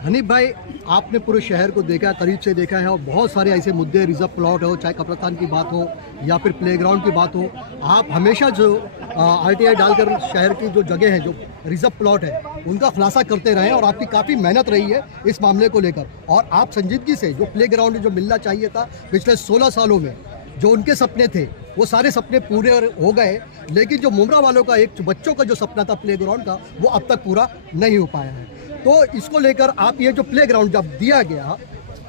हनीफ भाई, आपने पूरे शहर को देखा, करीब से देखा है, और बहुत सारे ऐसे मुद्दे, रिजर्व प्लॉट हो, चाहे कब्रिस्तान की बात हो या फिर प्लेग्राउंड की बात हो, आप हमेशा जो आरटीआई डालकर शहर की जो जगह है, जो रिजर्व प्लॉट है, उनका खुलासा करते रहे और आपकी काफ़ी मेहनत रही है इस मामले को लेकर। और आप संजीदगी से जो प्लेग्राउंड जो मिलना चाहिए था पिछले 16 सालों में, जो उनके सपने थे, वो सारे सपने पूरे हो गए, लेकिन जो मुमरा वालों का एक बच्चों का जो सपना था प्लेग्राउंड का, वो अब तक पूरा नहीं हो पाया है। तो इसको लेकर आप ये जो प्लेग्राउंड जब दिया गया,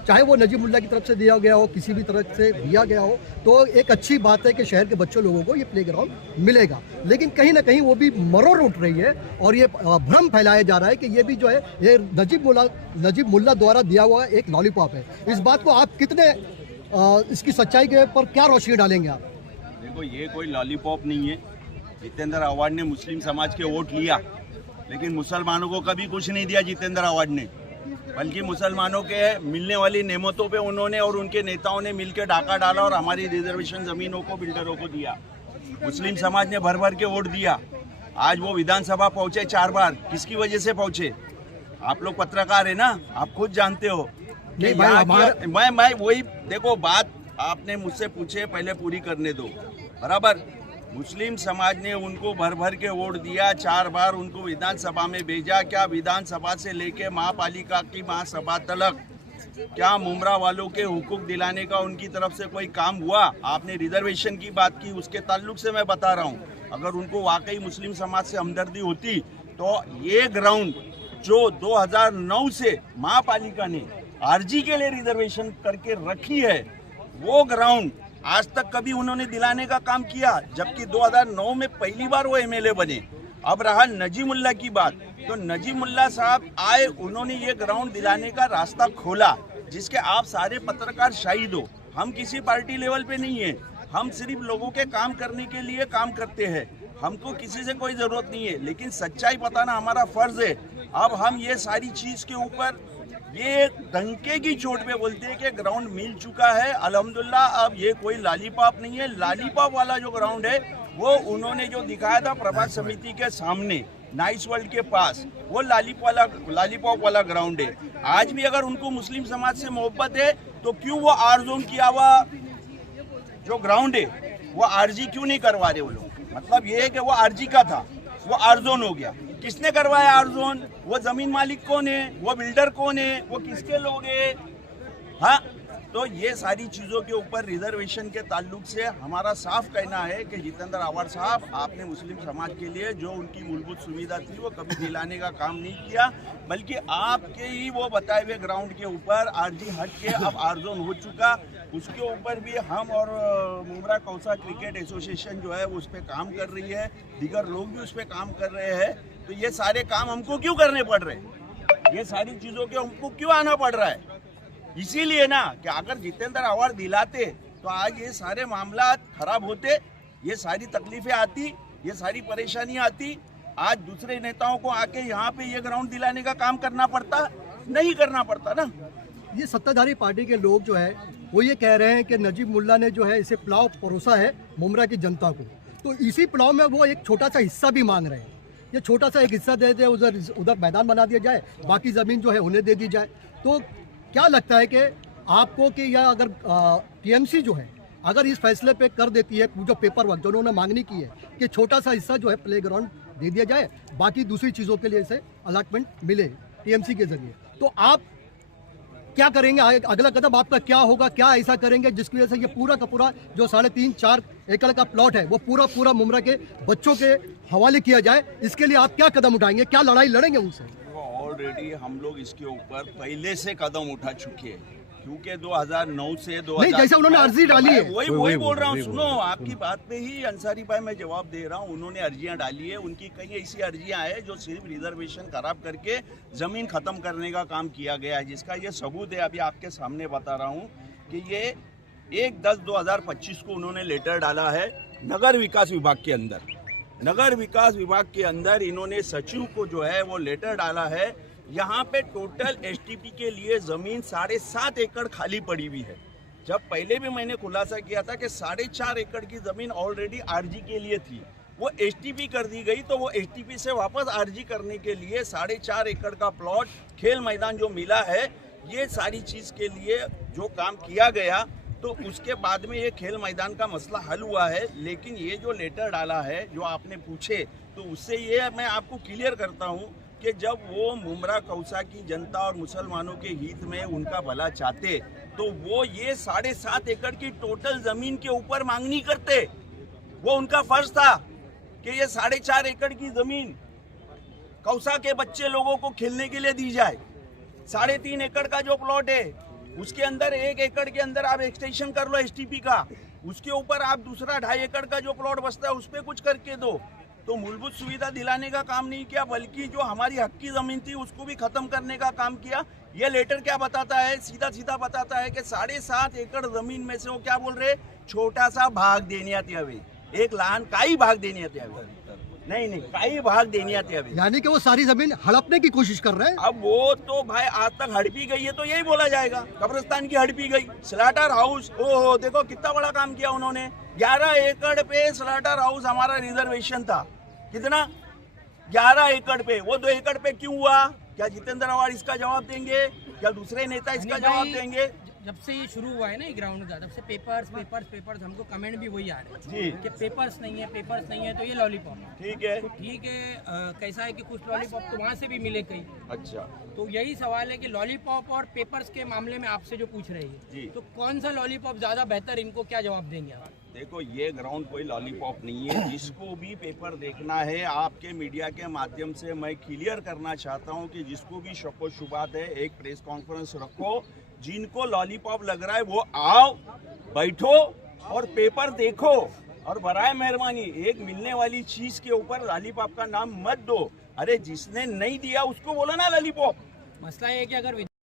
चाहे वो नजीमुल्लाह की तरफ से दिया गया हो, किसी भी तरफ से दिया गया हो, तो एक अच्छी बात है कि शहर के बच्चों लोगों को ये प्लेग्राउंड मिलेगा। लेकिन कहीं ना कहीं वो भी मरोड़ उठ रही है और ये भ्रम फैलाया जा रहा है कि ये भी जो है ये नजीब मुल्ला द्वारा दिया हुआ एक लॉलीपॉप है। इस बात को आप कितने इसकी सच्चाई के पर क्या रोशनी डालेंगे आप? देखो, ये कोई लॉलीपॉप नहीं है। जितेंद्र आवाड ने मुस्लिम समाज के वोट लिया, लेकिन मुसलमानों को कभी कुछ नहीं दिया जितेंद्र आवाड ने, बल्कि मुसलमानों के मिलने वाली नेमतों पे उन्होंने और उनके नेताओं ने मिलकर डाका डाला और हमारी रिजर्वेशन जमीनों को बिल्डरों को दिया। मुस्लिम समाज ने भर भर के वोट दिया। आज वो विधानसभा पहुंचे 4 बार, किसकी वजह से पहुंचे? आप लोग पत्रकार है ना, आप खुद जानते हो। मैं वही, देखो, बात आपने मुझसे पूछे, पहले पूरी करने दो। बराबर, मुस्लिम समाज ने उनको भर भर के वोट दिया, 4 बार उनको विधानसभा में भेजा। क्या विधानसभा से लेके महापालिका की महासभा तक क्या मुमरा वालों के हुकूक दिलाने का उनकी तरफ से कोई काम हुआ? आपने रिजर्वेशन की बात की, उसके ताल्लुक से मैं बता रहा हूँ, अगर उनको वाकई मुस्लिम समाज से हमदर्दी होती तो ये ग्राउंड जो 2009 से महापालिका ने आरजी के लिए रिजर्वेशन करके रखी है, वो ग्राउंड आज तक कभी उन्होंने दिलाने का काम किया, जबकि 2009 में पहली बार वो एमएलए बने। अब रहा नजीमुल्लाह की बात, तो नजीमुल्लाह साहब आए, उन्होंने ये ग्राउंड दिलाने का रास्ता खोला, जिसके आप सारे पत्रकार शाहिद हो। हम किसी पार्टी लेवल पे नहीं है, हम सिर्फ लोगों के काम करने के लिए काम करते हैं, हमको किसी से कोई जरूरत नहीं है, लेकिन सच्चाई बताना हमारा फर्ज है। अब हम ये सारी चीज के ऊपर ये डंके की चोट पे बोलते हैं कि ग्राउंड मिल चुका है अल्हम्दुलिल्लाह। अब ये कोई लॉलीपॉप नहीं है। लॉलीपॉप वाला जो ग्राउंड है वो उन्होंने जो दिखाया था प्रभात समिति के सामने नाइस वर्ल्ड के पास, वो लॉलीपॉप वाला ग्राउंड है। आज भी अगर उनको मुस्लिम समाज से मोहब्बत है तो क्यों वो आर जोन किया हुआ जो ग्राउंड है वो आरजी क्यों नहीं करवा रहे वो लोग? मतलब ये है कि वो आरजी का था, वो आर जोन हो गया। किसने करवाया आर जोन? वो जमीन मालिक कौन है? वो बिल्डर कौन है? वो किसके लोग हैं? हाँ, तो ये सारी चीज़ों के ऊपर रिजर्वेशन के ताल्लुक से हमारा साफ कहना है कि जितेंद्र आवाड साहब, आपने मुस्लिम समाज के लिए जो उनकी मूलभूत सुविधा थी वो कभी दिलाने का काम नहीं किया, बल्कि आपके ही वो बताए हुए ग्राउंड के ऊपर आरजी हट के अब आर जोन हो चुका। उसके ऊपर भी हम और मुमरा कौसा क्रिकेट एसोसिएशन जो है वो उस पर काम कर रही है, दीगर लोग भी उस पर काम कर रहे हैं। तो ये सारे काम हमको क्यों करने पड़ रहे हैं? ये सारी चीज़ों के हमको क्यों आना पड़ रहा है? इसीलिए ना कि अगर जितेंद्र आवाड दिलाते तो आज ये सारे मामला खराब होते, ये सारी तकलीफें आती, ये सारी परेशानियां आती। आज दूसरे नेताओं को आके यहाँ पे ये ग्राउंड दिलाने का काम करना पड़ता, नहीं करना पड़ता ना। ये सत्ताधारी पार्टी के लोग जो है वो ये कह रहे हैं कि नजीब मुल्ला ने जो है इसे प्लाव परोसा है मुमरा की जनता को, तो इसी प्लाव में वो एक छोटा सा हिस्सा भी मांग रहे हैं। ये छोटा सा एक हिस्सा दे दे, उधर मैदान बना दिया जाए, बाकी ज़मीन जो है उन्हें दे दी जाए। तो क्या लगता है कि आपको कि या अगर टीएमसी जो है अगर इस फैसले पे कर देती है, जो पेपर वर्क जो उन्होंने मांगनी की है कि छोटा सा हिस्सा जो है प्लेग्राउंड दे दिया जाए, बाकी दूसरी चीज़ों के लिए इसे अलॉटमेंट मिले टीएमसी के जरिए, तो आप क्या करेंगे? अगला कदम आपका क्या होगा? क्या ऐसा करेंगे जिसकी वजह से ये पूरा का पूरा जो 3.5-4 एकड़ का प्लॉट है वो पूरा मुमरा के बच्चों के हवाले किया जाए? इसके लिए आप क्या कदम उठाएंगे, क्या लड़ाई लड़ेंगे उनसे? ऑलरेडी हम लोग इसके ऊपर पहले से कदम उठा चुके हैं, क्योंकि 2009 से 2000 नहीं, जैसे उन्होंने अर्जी डाली है, वही बोल रहा हूँ। सुनो, आपकी बात पे ही अंसारी भाई मैं जवाब दे रहा हूँ। उन्होंने अर्जियां डाली है, उनकी कई ऐसी अर्जियां हैं जो सिर्फ रिजर्वेशन खराब करके जमीन खत्म करने का काम किया गया है, जिसका ये सबूत है। अभी आपके सामने बता रहा हूँ कि ये 1/10/2025 को उन्होंने लेटर डाला है नगर विकास विभाग के अंदर। नगर विकास विभाग के अंदर इन्होंने सचिव को जो है वो लेटर डाला है। यहाँ पे टोटल एसटीपी के लिए जमीन 7.5 एकड़ खाली पड़ी हुई है, जब पहले भी मैंने खुलासा किया था कि 4.5 एकड़ की जमीन ऑलरेडी आरजी के लिए थी, वो एसटीपी कर दी गई, तो वो एसटीपी से वापस आरजी करने के लिए 4.5 एकड़ का प्लॉट खेल मैदान जो मिला है, ये सारी चीज के लिए जो काम किया गया, तो उसके बाद में ये खेल मैदान का मसला हल हुआ है। लेकिन ये जो लेटर डाला है, जो आपने पूछे, तो उससे ये मैं आपको क्लियर करता हूँ कि जब वो मुमरा कौसा की जनता और मुसलमानों के हित में उनका भला चाहते, तो वो ये 7.5 एकड़ की टोटल जमीन के ऊपर मांगनी करते। वो उनका फर्ज था कि ये 4.5 एकड़ की जमीन कौसा के बच्चे लोगों को खेलने के लिए दी जाए। 3.5 एकड़ का जो प्लॉट है, उसके अंदर 1 एकड़ के अंदर आप एक्सटेंशन कर लो एसटीपी का, उसके ऊपर आप दूसरा 2.5 एकड़ का जो प्लॉट बचता है उस पर कुछ करके दो। तो मूलभूत सुविधा दिलाने का काम नहीं किया, बल्कि जो हमारी हक की जमीन थी उसको भी खत्म करने का काम किया। ये लेटर क्या बताता है? सीधा सीधा बताता है कि 7.5 एकड़ जमीन में से वो क्या बोल रहे, छोटा सा भाग देण्यात यावे, एक लहान काही भाग देण्यात यावे, नहीं काही भाग देण्यात यावे। यानी कि वो सारी जमीन हड़पने की कोशिश कर रहे हैं। अब वो तो भाई आज तक हड़पी गई है, तो यही बोला जाएगा कब्रिस्तान की हड़पी गई। स्लाटर हाउस, ओहो देखो कितना बड़ा काम किया उन्होंने। 11 एकड़ पे स्लाटर हाउस हमारा रिजर्वेशन था, कितना? 11 एकड़ पे। वो 2 एकड़ पे क्यों हुआ? क्या जितेंद्र आवाड इसका जवाब देंगे? क्या दूसरे नेता इसका जवाब देंगे? जब से ये शुरू हुआ है ना ये ग्राउंड का, तब से पेपर्स हमको कमेंट भी वही आ रहे जी। हैं कि पेपर्स नहीं है तो ये लॉलीपॉप। ठीक है, तो ठीक है, कैसा है कि कुछ लॉलीपॉप तो वहाँ से भी मिले कई। अच्छा, तो यही सवाल है कि लॉलीपॉप और पेपर्स के मामले में आपसे जो पूछ रही जी। है, तो कौन सा लॉलीपॉप ज्यादा बेहतर, इनको क्या जवाब देंगे आप? देखो ये ग्राउंड कोई लॉलीपॉप नहीं है। जिसको भी पेपर देखना है, आपके मीडिया के माध्यम से मैं क्लियर करना चाहता हूं कि जिसको भी शको शुबात है, एक प्रेस कॉन्फ्रेंस रखो। जिनको लॉलीपॉप लग रहा है वो आओ, बैठो और पेपर देखो। और बराए मेहरबानी एक मिलने वाली चीज के ऊपर लॉलीपॉप का नाम मत दो। अरे जिसने नहीं दिया उसको बोलो ना लॉलीपॉप। मसला ये है कि अगर